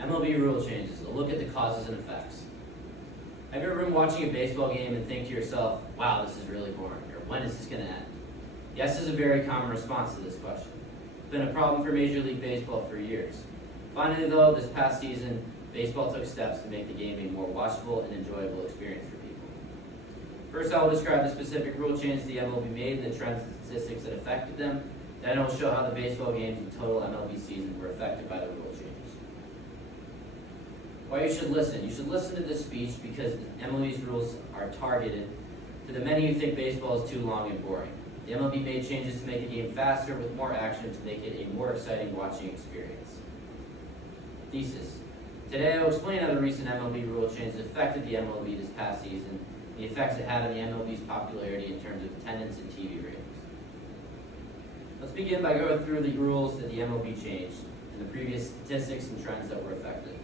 MLB rule changes, a look at the causes and effects. Have you ever been watching a baseball game and think to yourself, wow, this is really boring, or when is this going to end? Yes is a very common response to this question. It's been a problem for Major League Baseball for years. Finally though, this past season, baseball took steps to make the game a more watchable and enjoyable experience for people. First, I will describe the specific rule changes the MLB made and the trends and statistics that affected them. Then I will show how the baseball games and total MLB season were affected by the rule changes. Why you should listen. You should listen to this speech because MLB's rules are targeted to the many who think baseball is too long and boring. The MLB made changes to make the game faster with more action to make it a more exciting watching experience. Thesis. Today I will explain how the recent MLB rule changes affected the MLB this past season, and the effects it had on the MLB's popularity in terms of attendance and TV ratings. Let's begin by going through the rules that the MLB changed and the previous statistics and trends that were affected.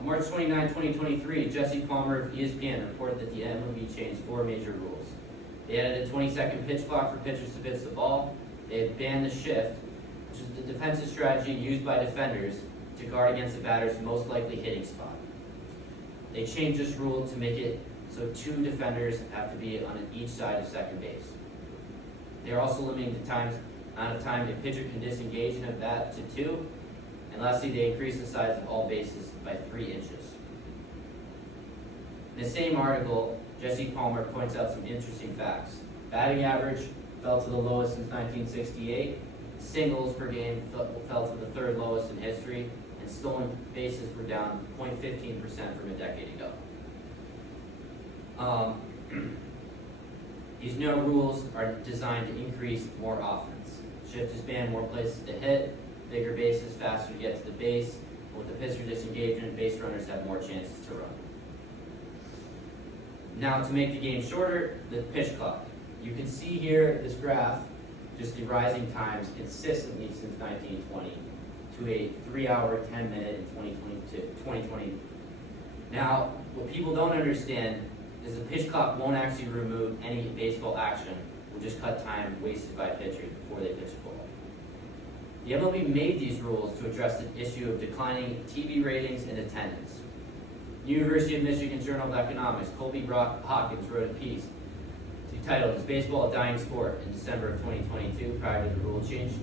On March 29, 2023, Jesse Palmer of ESPN reported that the MLB changed 4 major rules. They added a 20-second pitch clock for pitchers to pitch the ball. They had banned the shift, which is the defensive strategy used by defenders to guard against the batter's most likely hitting spot. They changed this rule to make it so 2 defenders have to be on each side of second base. They are also limiting the amount of time a pitcher can disengage in a bat to 2. And lastly, they increased the size of all bases by 3 inches. In the same article, Jesse Palmer points out some interesting facts. Batting average fell to the lowest since 1968. Singles per game fell to the 3rd lowest in history. And stolen bases were down 0.15% from a decade ago. These new rules are designed to increase more offense. Shift is banned, more places to hit, bigger bases, faster to get to the base. And with the pitcher disengagement, base runners have more chances to run. Now to make the game shorter, the pitch clock. You can see here this graph, just the rising times consistently since 1920 to a 3-hour, 10-minute in 2020. Now, what people don't understand is the pitch clock won't actually remove any baseball action. It will just cut time wasted by pitchers before they pitch the ball. The MLB made these rules to address the issue of declining TV ratings and attendance. University of Michigan Journal of Economics, Colby Hawkins wrote a piece titled, "Is Baseball a Dying Sport?" in December of 2022, prior to the rule change.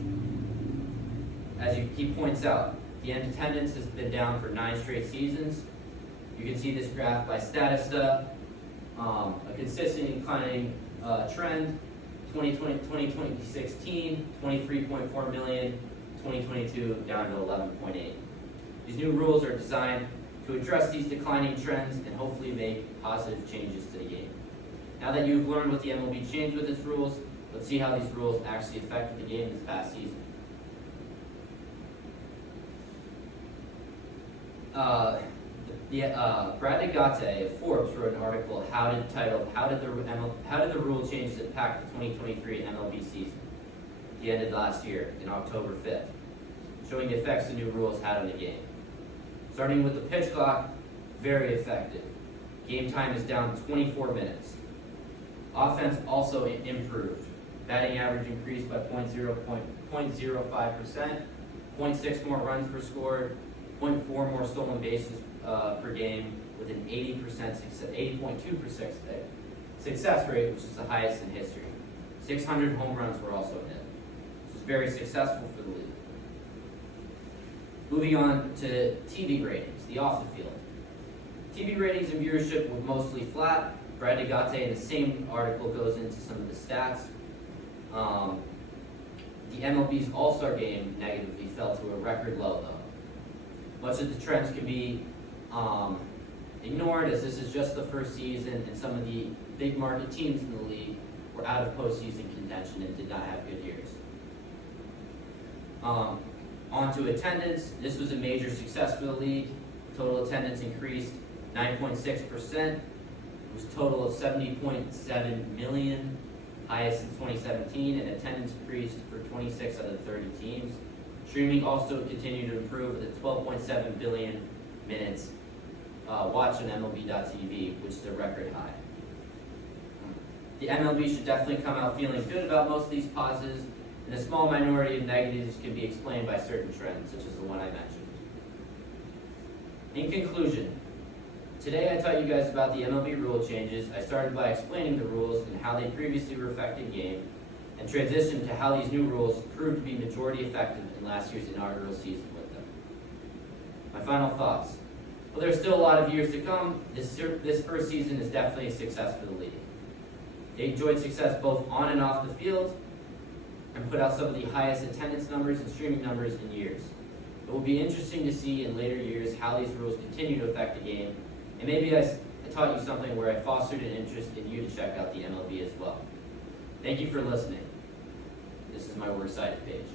As he points out, the attendance has been down for 9 straight seasons. You can see this graph by Statista, a consistent declining trend. 2016, 23.4 million, 2022 down to 11.8. These new rules are designed to address these declining trends and hopefully make positive changes to the game. Now that you've learned what the MLB changed with its rules, let's see how these rules actually affected the game this past season. Brad Agate of Forbes wrote an article titled "How did the rule changes impact the 2023 MLB season?" at the end of last year, in October 5th, showing the effects the new rules had on the game. Starting with the pitch clock, very effective. Game time is down 24 minutes. Offense also improved. Batting average increased by 0.05%, 0.6 more runs per scored, 0.4 more stolen bases per game, with an 80.2% success rate, which is the highest in history. 600 home runs were also hit. This was very successful for the league. Moving on to TV ratings, the off the field. TV ratings and viewership were mostly flat. Brad Agate in the same article goes into some of the stats. The MLB's All-Star Game negatively fell to a record low, though. Much of the trends can be ignored, as this is just the first season, and some of the big market teams in the league were out of postseason contention and did not have good years. On to attendance. This was a major success for the league. Total attendance increased 9.6%. It was a total of 70.7 million, highest since 2017, and attendance increased for 26 out of 30 teams. Streaming also continued to improve with a 12.7 billion minutes watched on MLB.tv, which is a record high. The MLB should definitely come out feeling good about most of these positives, and a small minority of negatives can be explained by certain trends, such as the one I mentioned. In conclusion, today I taught you guys about the MLB rule changes. I started by explaining the rules and how they previously were affecting the game, and transitioned to how these new rules proved to be majority effective in last year's inaugural season with them. My final thoughts. Well, there's still a lot of years to come. This first season is definitely a success for the league. They enjoyed success both on and off the field, and put out some of the highest attendance numbers and streaming numbers in years. It will be interesting to see in later years how these rules continue to affect the game, and maybe I taught you something where I fostered an interest in you to check out the MLB as well. Thank you for listening. This is my Works Cited page.